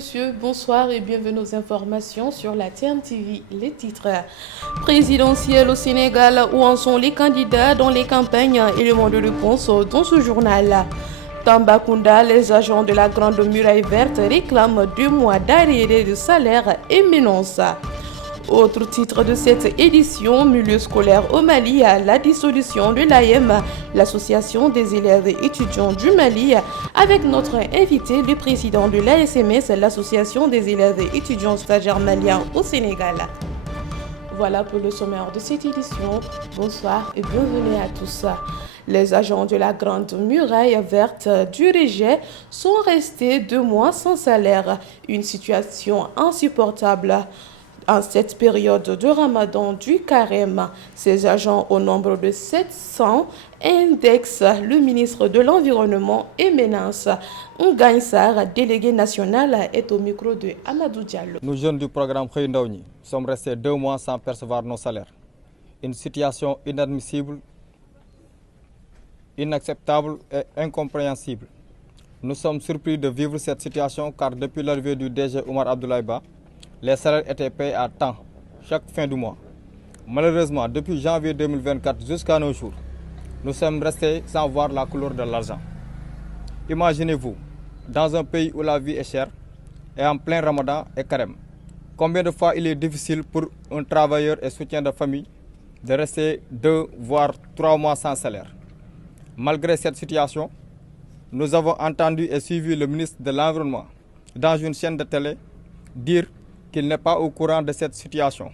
messieurs, bonsoir et bienvenue aux informations sur la TMTV. Les titres présidentiels au Sénégal, où en sont les candidats dans les campagnes, éléments de réponse dans ce journal. Tambacounda, les agents de la Grande Muraille Verte réclament 2 mois d'arriérés de salaire et menacent. Autre titre de cette édition, milieu scolaire au Mali, la dissolution de l'AEM, l'association des élèves et étudiants du Mali, avec notre invité, le président de l'ASMS, l'association des élèves et étudiants stagiaires maliens au Sénégal. Voilà pour le sommaire de cette édition. Bonsoir et bienvenue à tous. Les agents de la Grande Muraille Verte du Réget sont restés 2 mois sans salaire, une situation insupportable. En cette période de Ramadan du Carême, ces agents au nombre de 700 indexent le ministre de l'Environnement et menacent. Ngagne Sarr, délégué national, est au micro de Amadou Diallo. Nous jeunes du programme Xëyu Ndaw ñi sommes restés 2 mois sans percevoir nos salaires. Une situation inadmissible, inacceptable et incompréhensible. Nous sommes surpris de vivre cette situation car depuis l'arrivée du DG Oumar Abdoulaye Ba, les salaires étaient payés à temps, chaque fin du mois. Malheureusement, depuis janvier 2024 jusqu'à nos jours, nous sommes restés sans voir la couleur de l'argent. Imaginez-vous, dans un pays où la vie est chère et en plein Ramadan et Carême, combien de fois il est difficile pour un travailleur et soutien de famille de rester 2 voire 3 mois sans salaire. Malgré cette situation, nous avons entendu et suivi le ministre de l'Environnement dans une chaîne de télé dire qu'il n'est pas au courant de cette situation.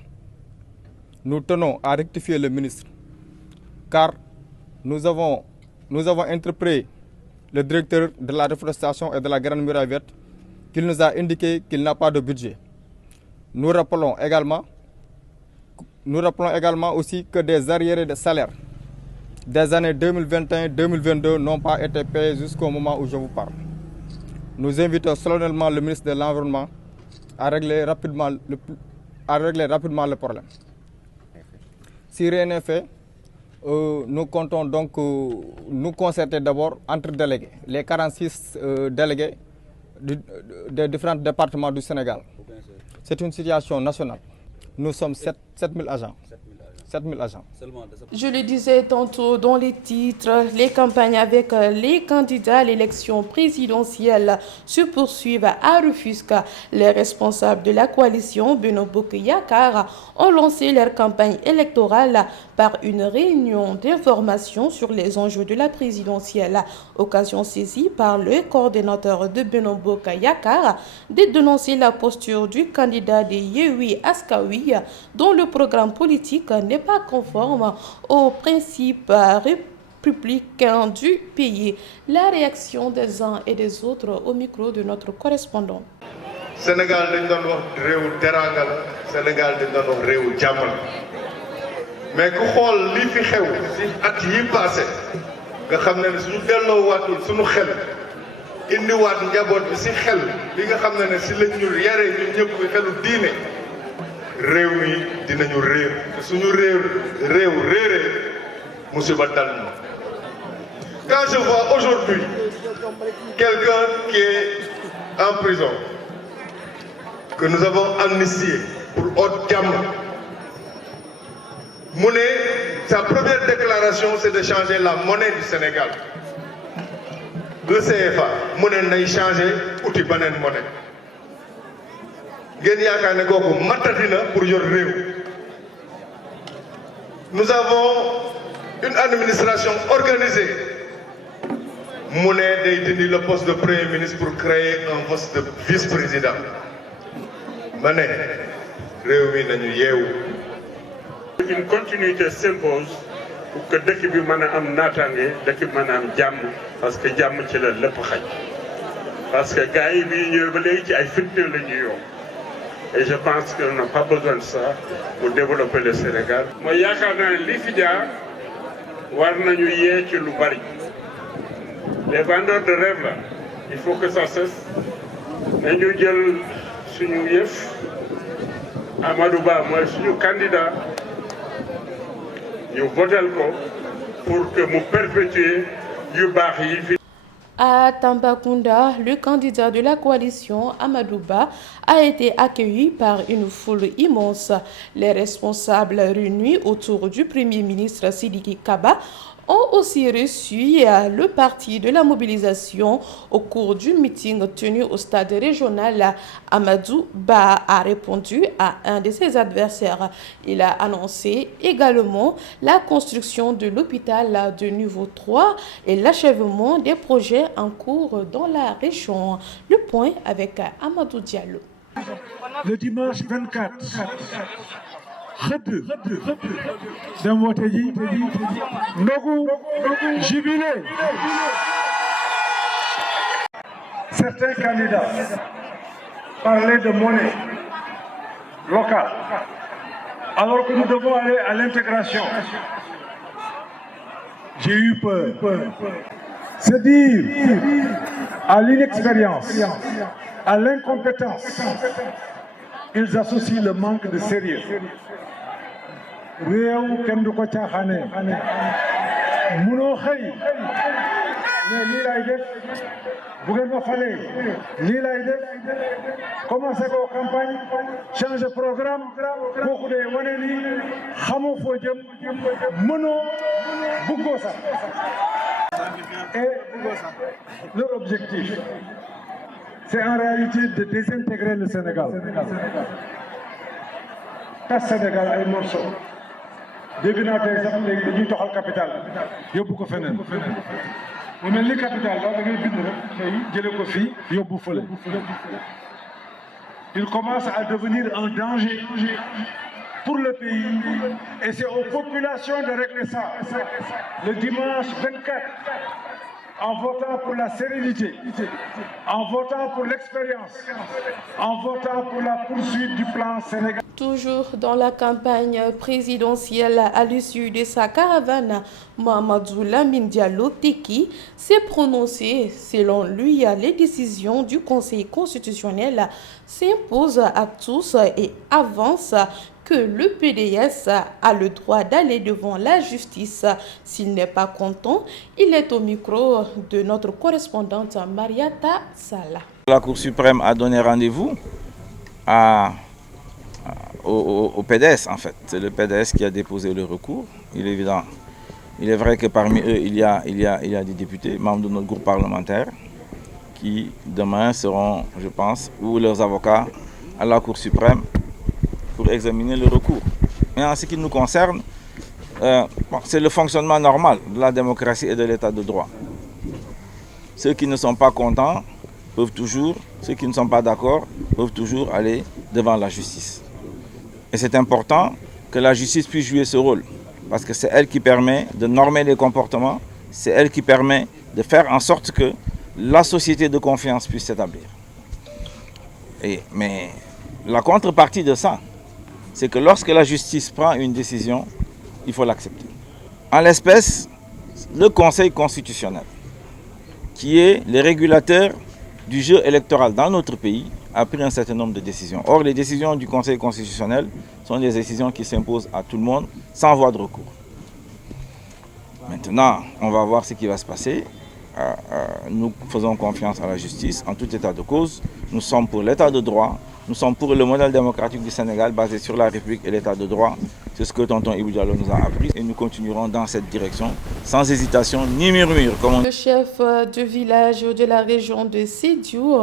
Nous tenons à rectifier le ministre, car nous avons interpellé le directeur de la déforestation et de la Grande Muraille Verte, qu'il nous a indiqué qu'il n'a pas de budget. Nous rappelons également aussi que des arriérés de salaire des années 2021-2022 n'ont pas été payés jusqu'au moment où je vous parle. Nous invitons solennellement le ministre de l'Environnement à régler rapidement le problème. Si rien n'est fait, nous comptons donc nous concerter d'abord entre délégués, les 46 délégués des différents départements du Sénégal. C'est une situation nationale. Nous sommes 7000 agents. 7000 agents. Je le disais tantôt dans les titres, les campagnes avec les candidats à l'élection présidentielle se poursuivent à Rufisque. Les responsables de la coalition Benno Bokk Yakaar ont lancé leur campagne électorale par une réunion d'information sur les enjeux de la présidentielle. Occasion saisie par le coordinateur de Benno Bokk Yakaar de dénoncer la posture du candidat de Yewwi Askan Wi dont le programme politique n'est pas conforme aux principes républicains du pays. La réaction des uns et des autres au micro de notre correspondant. Sénégal dañ doon wax réewu teranga la Sénégal dañ doon wax réewu jàmm la mais ku xool li fi xew ci at yi passé nga xam ne suñu delloo waatul suñu xel indiwaat njaboot bi ci xel li nga xam ne ci lañ ñu yare ñun ñëpp bi xelu diine réew mi dinañu réew te suñu réew réeree musiba dal na. Quand je vois aujourd'hui quelqu'un qui est en prison que nous avons amnistié pour haute jàmm mu ne sa première déclaration c'est de changer la monnaie du Sénégal. Le CFA mu ne nay changer outil beneen monnaie. ngeen yaakaar ne kooku matati na pour yor réew. Nous avons une administration organisée mu ne day dindi le poste de premier ministre pour créer un poste de vice-président. ma ne réew mi nañu yeewu. Une continuité s'impose pour que dëkk bi mën a am naataange dëkk bi mën a am jàmm parce que jàmm ci la lépp xaj parce que gars yi bii ñëwee ba léegi ci ay fitna la ñuy yokk. Et je pense qu'on n'a pas besoin de ça pour développer le Sénégal. Moi, yaakaar naa ne li fi jaar war nañu yee ci lu bari. Les vendeurs de rêve là, il faut que ça cesse. Nañu jël suñu yëf Amadou Ba mooy suñu candidat ñu votel ko pour que mu perpétuer yu baax yi fi. À Tambacounda, le candidat de la coalition Amadou Ba a été accueilli par une foule immense. Les responsables réunis autour du Premier ministre Sidiki Kaba ont aussi reçu le parti de la mobilisation au cours du meeting tenu au stade régional. Amadou Ba a répondu à un de ses adversaires. Il a annoncé également la construction de l'hôpital de niveau 3 et l'achèvement des projets en cours dans la région. Le point avec Amadou Diallo. Le dimanche 24. Dem wote ji ndogu jubilé. Certains candidats parlaient de monnaie locale alors que nous devons aller à l'intégration. J'ai eu peur. C'est dire à l'inexpérience, à l'incompétence, ils associent le manque de sérieux. réew kenn du ko caaxaane munoo xëy ne lii lay def bu ngeen ma falee lii lay def commencé ko campagne changer programme kooku de wane ni xamoo foo jëm mënoo buggoo sax et leur objectif c'est en réalité de désintégrer le Sénégal tas Sénégal ay morceaux dégg naa tey sax léegi dañuy toxal capital yóbbu ko feneen mu mel ni capital la da ngay bind rek tey jële ko fii yóbbu fële il commence à devenir un danger pour le pays et c'est aux populations de régler ça le dimanche 24 en votant pour la sérénité, en votant pour l'expérience, en votant pour la poursuite du plan Sénégal. Toujours dans la campagne présidentielle à l'issue de sa caravane, Mahamadou Lamine Diallo Teki s'est prononcé. Selon lui, les décisions du Conseil constitutionnel s'imposent à tous et avancent que le PDS a le droit d'aller devant la justice. S'il n'est pas content, il est au micro de notre correspondante Mariata Sala. La Cour suprême a donné rendez-vous au PDS en fait. C'est le PDS qui a déposé le recours. Il est évident. Il est vrai que parmi eux, il y a des députés, membres de notre groupe parlementaire, qui demain seront, je pense, ou leurs avocats à la Cour suprême pour examiner le recours. Mais en ce qui nous concerne, c'est le fonctionnement normal de la démocratie et de l'état de droit. Ceux qui ne sont pas contents peuvent toujours, ceux qui ne sont pas d'accord, peuvent toujours aller devant la justice. Et c'est important que la justice puisse jouer ce rôle, parce que c'est elle qui permet de normer les comportements, c'est elle qui permet de faire en sorte que la société de confiance puisse s'établir. Mais la contrepartie de ça, c'est que lorsque la justice prend une décision, il faut l'accepter. En l'espèce, le Conseil constitutionnel, qui est le régulateur du jeu électoral dans notre pays, a pris un certain nombre de décisions. Or, les décisions du Conseil constitutionnel sont des décisions qui s'imposent à tout le monde sans voie de recours. Maintenant, on va voir ce qui va se passer. Nous faisons confiance à la justice en tout état de cause. Nous sommes pour l'état de droit. Nous sommes pour le modèle démocratique du Sénégal basé sur la République et l'état de droit. C'est ce que tonton Ibou Diallo nous a appris et nous continuerons dans cette direction sans hésitation ni murmure. Le chef de village de la région de Sédhiou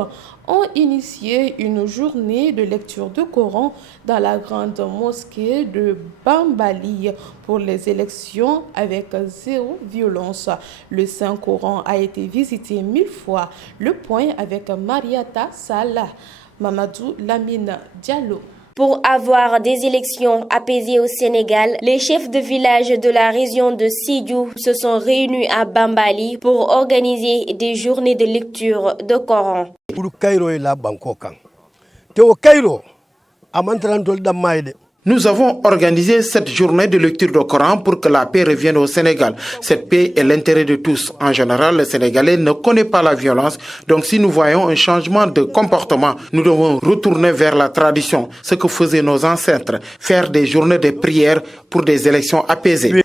ont initié une journée de lecture de Coran dans la grande mosquée de Bambali pour les élections avec zéro violence. Le Saint-Coran a été visité 1000 fois. Le point avec Mariata Sala. Mamadou Lamine Diallo. Pour avoir des élections apaisées au Sénégal, les chefs de village de la région de Sédhiou se sont réunis à Bambali pour organiser des journées de lecture de Coran. Nous avons organisé cette journée de lecture du Coran pour que la paix revienne au Sénégal. Cette paix est l'intérêt de tous. En général, le Sénégalais ne connaît pas la violence. Donc si nous voyons un changement de comportement, nous devons retourner vers la tradition, ce que faisaient nos ancêtres, faire des journées de prière pour des élections apaisées.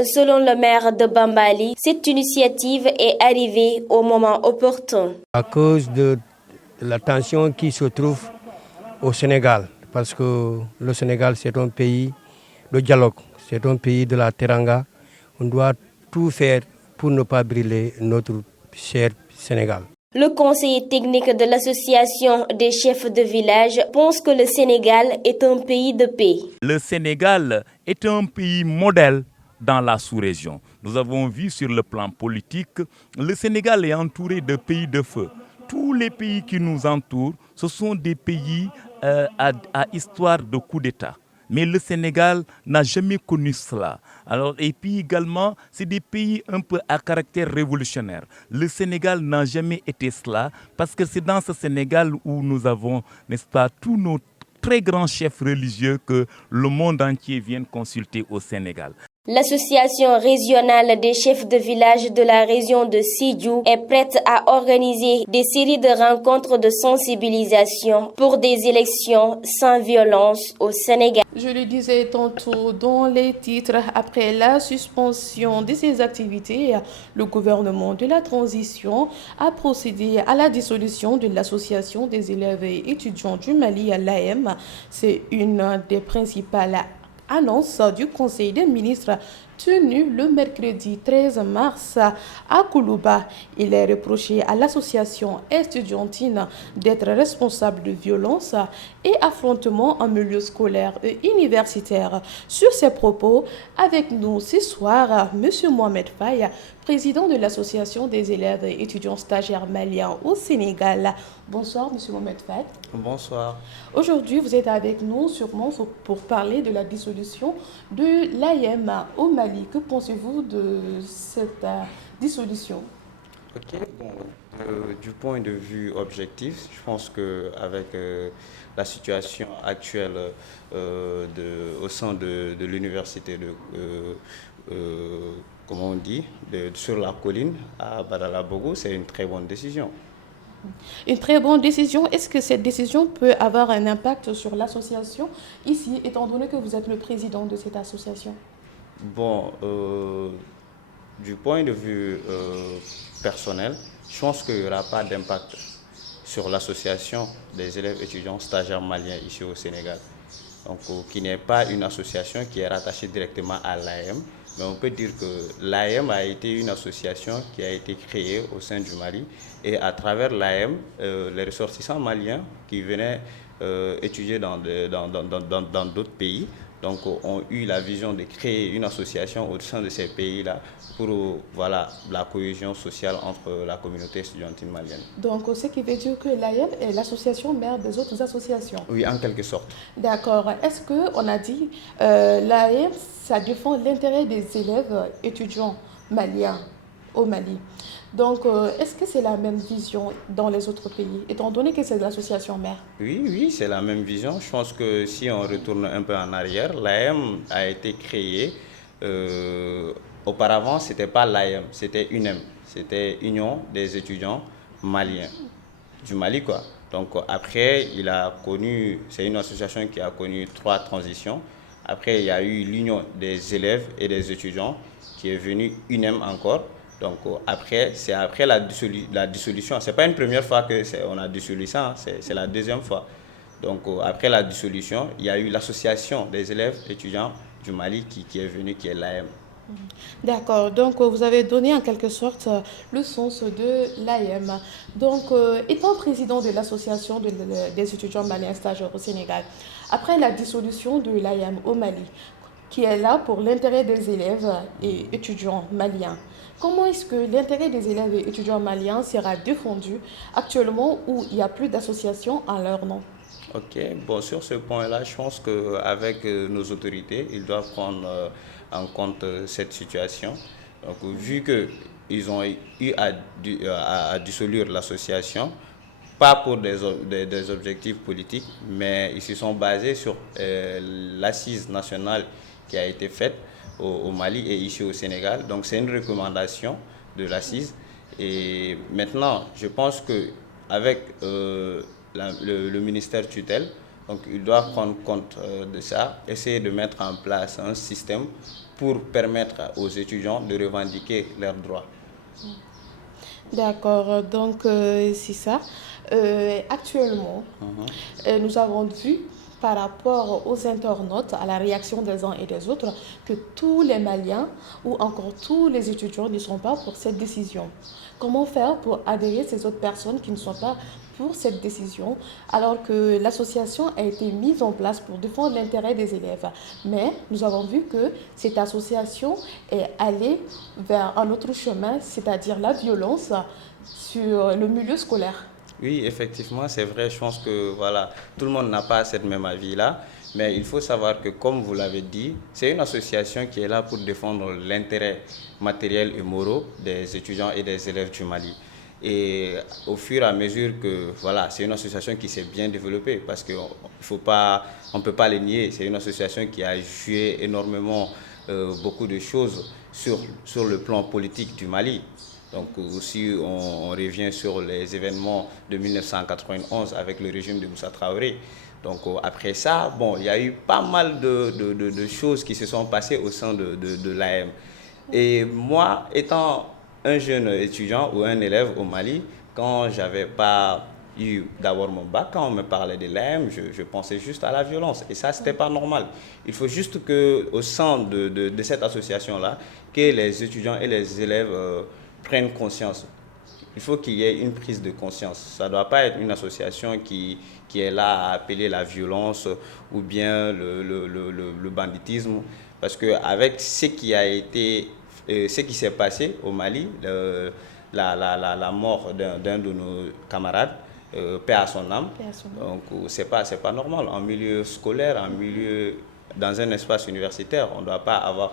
Selon le maire de Bambali, cette initiative est arrivée au moment opportun. À cause de la tension qui se trouve au Sénégal, parce que le Sénégal c'est un pays de dialogue, c'est un pays de la teranga. On doit tout faire pour ne pas brûler notre cher Sénégal. Le conseiller technique de l'association des chefs de village pense que le Sénégal est un pays de paix. Le Sénégal est un pays modèle dans la sous-région. Nous avons vu sur le plan politique, le Sénégal est entouré de pays de feu. Tous les pays qui nous entourent, ce sont des pays à histoire de coup d'État. Mais le Sénégal n'a jamais connu cela. Alors, et puis également, c'est des pays un peu à caractère révolutionnaire. Le Sénégal n'a jamais été cela parce que c'est dans ce Sénégal où nous avons, n'est-ce pas, tous nos très grands chefs religieux que le monde entier vient consulter au Sénégal. L'association régionale des chefs de village de la région de Sédhiou est prête à organiser des séries de rencontres de sensibilisation pour des élections sans violence au Sénégal. Je le disais tantôt dans les titres, après la suspension de ces activités, le gouvernement de la transition a procédé à la dissolution de l'association des élèves et étudiants du Mali à l'AM. C'est une des principales annonce du Conseil des ministres tenu le mercredi 13 mars à Koulouba. Il est reproché à l'association estudiantine d'être responsable de violences et affrontements en milieu scolaire et universitaire. Sur ces propos, avec nous ce soir, M. Mohamed Faye, président de l'association des élèves et étudiants stagiaires maliens au Sénégal. Bonsoir, M. Mohamed Faye. Bonsoir. Aujourd'hui, vous êtes avec nous sûrement pour parler de la dissolution de l'AM au Mali. Que pensez-vous de cette dissolution? Ok, bon, du point de vue objectif, je pense qu'avec la situation actuelle au sein de l'université comment on dit, sur la colline à Badalabogo, c'est une très bonne décision. Une très bonne décision. Est-ce que cette décision peut avoir un impact sur l'association ici, étant donné que vous êtes le président de cette association? Bon, du point de vue personnel, je pense qu'il n'y aura pas d'impact sur l'association des élèves étudiants stagiaires maliens ici au Sénégal. Donc, qui n'est pas une association qui est rattachée directement à l'AM, mais on peut dire que l'AM a été une association qui a été créée au sein du Mali et à travers l'AM, les ressortissants maliens qui venaient étudier dans d'autres pays, donc ont eu la vision de créer une association au sein de ces pays-là pour voilà, la cohésion sociale entre la communauté estudiantine malienne. Donc ce qui veut dire que l'AM est l'association mère des autres associations? Oui, en quelque sorte. D'accord. Est-ce qu'on a dit l'AM, ça défend l'intérêt des élèves étudiants maliens au Mali? Donc, est-ce que c'est la même vision dans les autres pays, étant donné que c'est l'association mère? Oui, c'est la même vision. Je pense que si on retourne un peu en arrière, l'AM a été créée. Auparavant, ce n'était pas l'AM, c'était UNEM. C'était Union des étudiants maliens, du Mali, quoi. Donc, après, c'est une association qui a connu 3 transitions. Après, il y a eu l'Union des élèves et des étudiants qui est venue UNEM encore. Donc après, c'est après la dissolution. Ce n'est pas une première fois qu'on a dissolu ça, c'est la deuxième fois. Donc après la dissolution, il y a eu l'association des élèves étudiants du Mali qui est venue, qui est l'AM. D'accord, donc vous avez donné en quelque sorte le sens de l'AM. Donc étant président de l'association des étudiants maliens stagiaires au Sénégal, après la dissolution de l'AM au Mali, qui est là pour l'intérêt des élèves et étudiants maliens, comment est-ce que l'intérêt des élèves et étudiants maliens sera défendu actuellement où il n'y a plus d'association en leur nom? Ok, bon, sur ce point-là, je pense qu'avec nos autorités, ils doivent prendre en compte cette situation. Donc, vu qu'ils ont eu à dissoudre l'association, pas pour des objectifs politiques, mais ils se sont basés sur l'assise nationale qui a été faite au Mali et ici au Sénégal. Donc c'est une recommandation de l'assise. Et maintenant, je pense qu'avec le ministère tutelle, donc ils doivent prendre compte de ça, essayer de mettre en place un système pour permettre aux étudiants de revendiquer leurs droits. D'accord, donc c'est ça. Actuellement, nous avons vu par rapport aux internautes, à la réaction des uns et des autres, que tous les Maliens ou encore tous les étudiants ne sont pas pour cette décision. Comment faire pour adhérer ces autres personnes qui ne sont pas pour cette décision, alors que l'association a été mise en place pour défendre l'intérêt des élèves. Mais nous avons vu que cette association est allée vers un autre chemin, c'est-à-dire la violence sur le milieu scolaire. Oui, effectivement, c'est vrai. Je pense que voilà, tout le monde n'a pas cette même avis-là. Mais il faut savoir que, comme vous l'avez dit, c'est une association qui est là pour défendre l'intérêt matériel et moral des étudiants et des élèves du Mali. Et au fur et à mesure que, voilà, c'est une association qui s'est bien développée, parce qu'on ne peut pas les nier. C'est une association qui a joué énormément beaucoup de choses sur le plan politique du Mali. Donc aussi, on revient sur les événements de 1991 avec le régime de Moussa Traoré. Donc après ça, bon, il y a eu pas mal de choses qui se sont passées au sein de l'AM. Et moi, étant un jeune étudiant ou un élève au Mali, quand j'avais pas eu d'avoir mon bac, quand on me parlait de l'AM, je pensais juste à la violence. Et ça, c'était pas normal. Il faut juste qu'au sein de cette association-là, que les étudiants et les élèves prennent conscience. Il faut qu'il y ait une prise de conscience. Ça ne doit pas être une association qui est là à appeler la violence ou bien le banditisme. Parce qu'avec ce qui s'est passé au Mali, la mort d'un de nos camarades, paix à son âme, donc c'est pas normal. En milieu scolaire, dans un espace universitaire, on ne doit pas avoir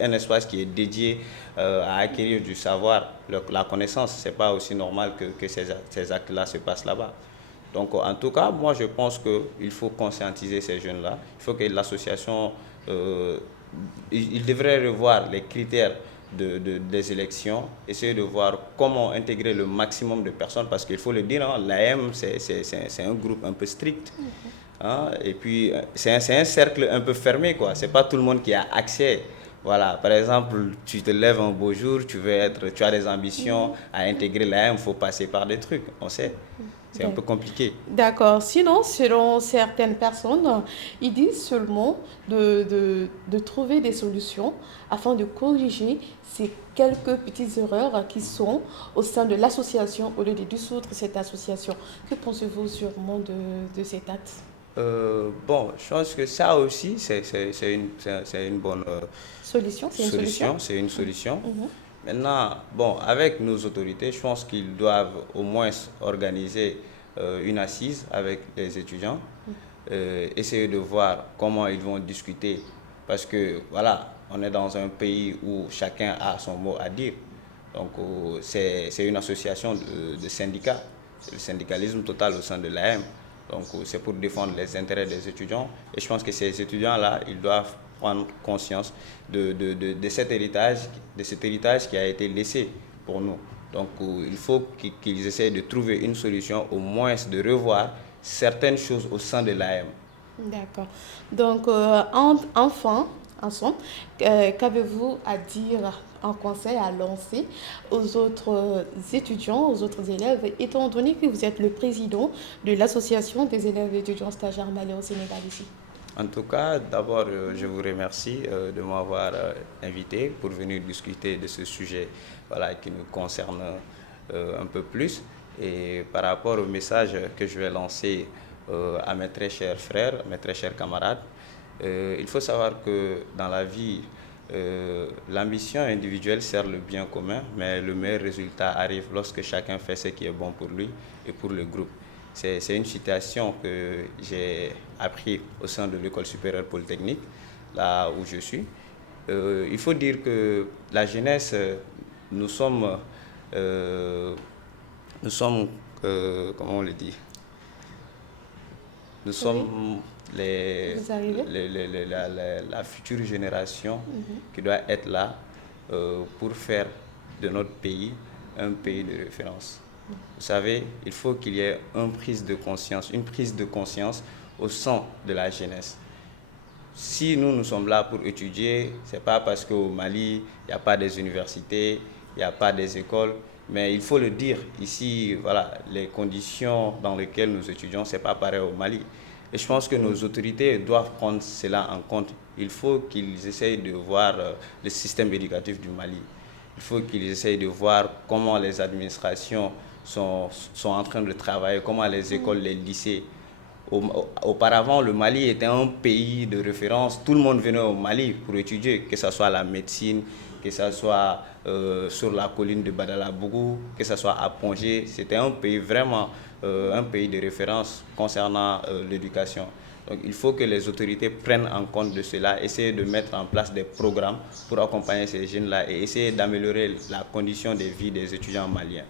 un espace qui est dédié à acquérir du savoir, la connaissance. Ce n'est pas aussi normal que ces actes-là se passent là-bas. Donc en tout cas, moi je pense qu'il faut conscientiser ces jeunes-là. Il faut que l'association, il devrait revoir les critères des élections, essayer de voir comment intégrer le maximum de personnes, parce qu'il faut le dire, hein, l'AM c'est un groupe un peu strict. Hein, et puis c'est un cercle un peu fermé, quoi. C'est pas tout le monde qui a accès. Voilà, par exemple, tu te lèves un beau jour, tu as des ambitions à intégrer l'AM, il faut passer par des trucs, on sait. C'est un peu compliqué. D'accord. Sinon, selon certaines personnes, ils disent seulement de trouver des solutions afin de corriger ces quelques petites erreurs qui sont au sein de l'association au lieu de dissoudre cette association. Que pensez-vous sûrement de cet acte? Bon, je pense que ça aussi, c'est une bonne solution. C'est une solution. Maintenant, bon, avec nos autorités, je pense qu'ils doivent au moins organiser une assise avec les étudiants, essayer de voir comment ils vont discuter, parce que voilà, on est dans un pays où chacun a son mot à dire. Donc c'est une association de syndicats, c'est le syndicalisme total au sein de l'AM. Donc c'est pour défendre les intérêts des étudiants. Et je pense que ces étudiants-là, ils doivent prendre conscience de cet héritage qui a été laissé pour nous. Donc il faut qu'ils essaient de trouver une solution, au moins de revoir certaines choses au sein de l'AM. D'accord. Donc enfin, qu'avez-vous à dire, un conseil à lancer aux autres étudiants, aux autres élèves, étant donné que vous êtes le président de l'association des élèves et étudiants stagiaires maliens au Sénégal ici? En tout cas, d'abord, je vous remercie de m'avoir invité pour venir discuter de ce sujet, voilà, qui nous concerne un peu plus. Et par rapport au message que je vais lancer à mes très chers frères, mes très chers camarades, il faut savoir que dans la vie, l'ambition individuelle sert le bien commun, mais le meilleur résultat arrive lorsque chacun fait ce qui est bon pour lui et pour le groupe. C'est une citation que j'ai appris au sein de l'école supérieure polytechnique, là où je suis. Il faut dire que la jeunesse, nous sommes comment on le dit, nous sommes la future génération qui doit être là pour faire de notre pays un pays de référence. Vous savez, il faut qu'il y ait une prise de conscience au sein de la jeunesse. si nous sommes là pour étudier, ce n'est pas parce qu'au Mali, il n'y a pas des universités, il n'y a pas des écoles, mais il faut le dire, ici, voilà, les conditions dans lesquelles nous étudions, ce n'est pas pareil au Mali. Et je pense que nos autorités doivent prendre cela en compte. Il faut qu'ils essayent de voir le système éducatif du Mali. Il faut qu'ils essayent de voir comment les administrations sont en train de travailler, comment les écoles, les lycées. Auparavant, le Mali était un pays de référence. Tout le monde venait au Mali pour étudier, que ce soit la médecine, que ce soit sur la colline de Badalabougou, que ce soit à Pongé. C'était un pays vraiment un pays de référence concernant l'éducation. Donc il faut que les autorités prennent en compte de cela, essayer de mettre en place des programmes pour accompagner ces jeunes-là et essayer d'améliorer la condition de vie des étudiants maliens.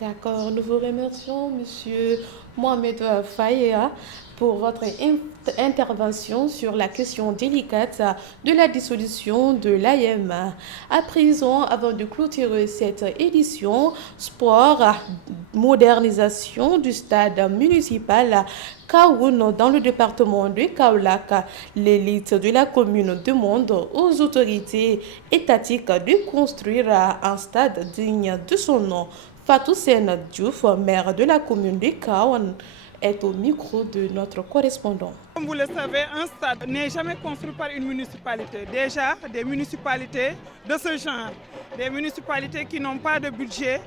D'accord, nous vous remercions, Monsieur Mohamed Faïa, pour votre intervention sur la question délicate de la dissolution de l'AEM. À présent, avant de clôturer cette édition, sport, modernisation du stade municipal Kaoun dans le département de Kaolack. L'élite de la commune demande aux autorités étatiques de construire un stade digne de son nom. Fatou Sen Diouf, maire de la commune de Kaoun, est au micro de notre correspondant. Comme vous le savez, un stade n'est jamais construit par une municipalité. Déjà, des municipalités de ce genre, des municipalités qui n'ont pas de budget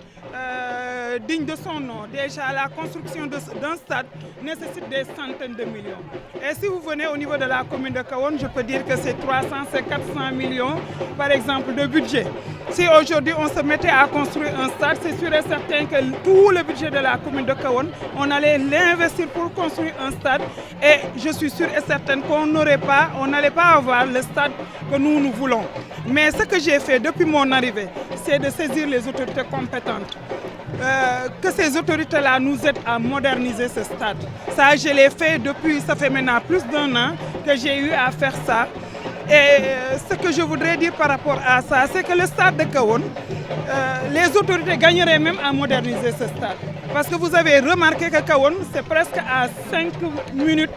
digne de son nom. Déjà, la construction d'un stade nécessite des centaines de millions. Et si vous venez au niveau de la commune de Kaoun, je peux dire que c'est 300, c'est 400 millions, par exemple, de budget. Si aujourd'hui on se mettait à construire un stade, c'est sûr et certain que tout le budget de la commune de Kaoun, on allait l'investir pour construire un stade. Et je suis sûre et certaine qu'on n'allait pas avoir le stade que nous voulons. Mais ce que j'ai fait depuis mon arrivée, c'est de saisir les autorités compétentes. Que ces autorités-là nous aident à moderniser ce stade. Ça, je l'ai fait depuis, ça fait maintenant plus d'1 an que j'ai eu à faire ça. Et ce que je voudrais dire par rapport à ça, c'est que le stade de Kaoun, les autorités gagneraient même à moderniser ce stade. Parce que vous avez remarqué que Kaoun, c'est presque à 5 minutes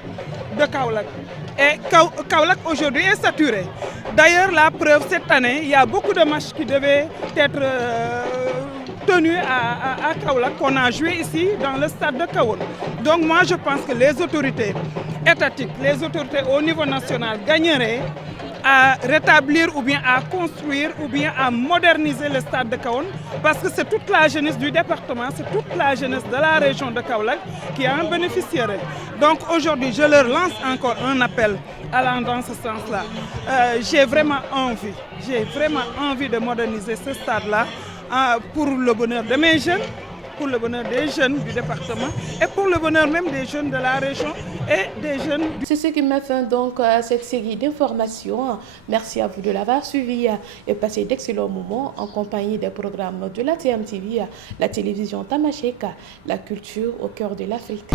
de Kaolack. Et Kaolack aujourd'hui est saturé. D'ailleurs, la preuve, cette année, il y a beaucoup de matchs qui devaient être tenus à Kaolack, qu'on a joué ici dans le stade de Kaoun. Donc moi, je pense que les autorités étatiques, les autorités au niveau national gagneraient à rétablir ou bien à construire ou bien à moderniser le stade de Kaoun, parce que c'est toute la jeunesse du département, c'est toute la jeunesse de la région de Kaolack qui en bénéficierait. Donc aujourd'hui, je leur lance encore un appel allant dans ce sens-là. J'ai vraiment envie de moderniser ce stade-là pour le bonheur de mes jeunes, pour le bonheur des jeunes du département et pour le bonheur même des jeunes de la région et des jeunes. C'est ce qui met fin donc à cette série d'informations. Merci à vous de l'avoir suivi et passé d'excellents moments en compagnie des programmes de la TMTV, la télévision Tamasheka, la culture au cœur de l'Afrique.